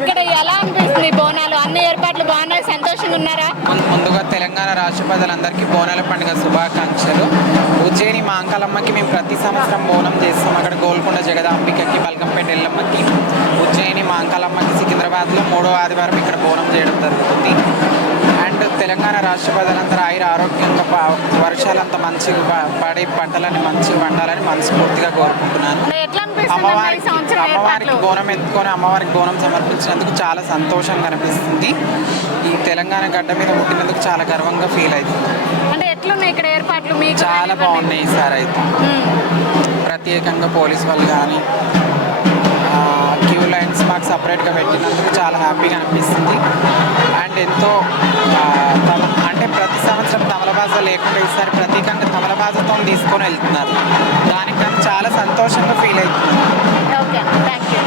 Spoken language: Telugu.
ఇక్కడ ఎలా అనిపిస్తుంది బోనాలు? అన్ని ఏర్పాట్లు బాగున్నాయి, సంతోషంగా ఉన్నారా? ముందుగా తెలంగాణ రాష్ట్ర ప్రజలందరికీ బోనాల పండుగ శుభాకాంక్షలు. ఉజ్జయిని మాంకాలమ్మకి మేము ప్రతి సంవత్సరం బోనం చేస్తాం. అక్కడ గోల్కొండ జగదాంబికకి, బల్కంపేట ఎల్లమ్మకి, ఉజ్జయిని మాంకాలమ్మకి సికింద్రాబాద్లో 3వ ఆదివారం ఇక్కడ బోనం చేయడం జరుగుతుంది. అండ్ తెలంగాణ రాష్ట్ర ప్రజలందరూ ఆరోగ్యంగా వర్షాలంతా మంచిగా పడి పంటలని మంచిగా పండాలని మనస్ఫూర్తిగా కోరుకుంటున్నాను. అమ్మవారికి బోనం ఎత్తుకొని అమ్మవారికి బోనం సమర్పించినందుకు చాలా సంతోషంగా అనిపిస్తుంది. ఈ తెలంగాణ గడ్డ మీద పుట్టినందుకు చాలా గర్వంగా ఫీల్ అవుతుంది. అంటే ఎట్లున్నాయి ఇక్కడ ఏర్పాట్లు? మీకు చాలా బాగున్నాయి ఈసారి అయితే. ప్రత్యేకంగా పోలీస్ వాళ్ళు కానీ క్యూ లైన్స్ మాకు సపరేట్గా పెట్టినందుకు చాలా హ్యాపీగా అనిపిస్తుంది. అండ్ ఎంతో అంటే ప్రతి సంవత్సరం తమలబాజ లేకుండా ఈసారి ప్రత్యేకంగా తమలబాజతో తీసుకొని వెళ్తున్నారు. దానికి చాలా సంతోషంగా ఫీల్ అవుతుంది. Okay, thank you.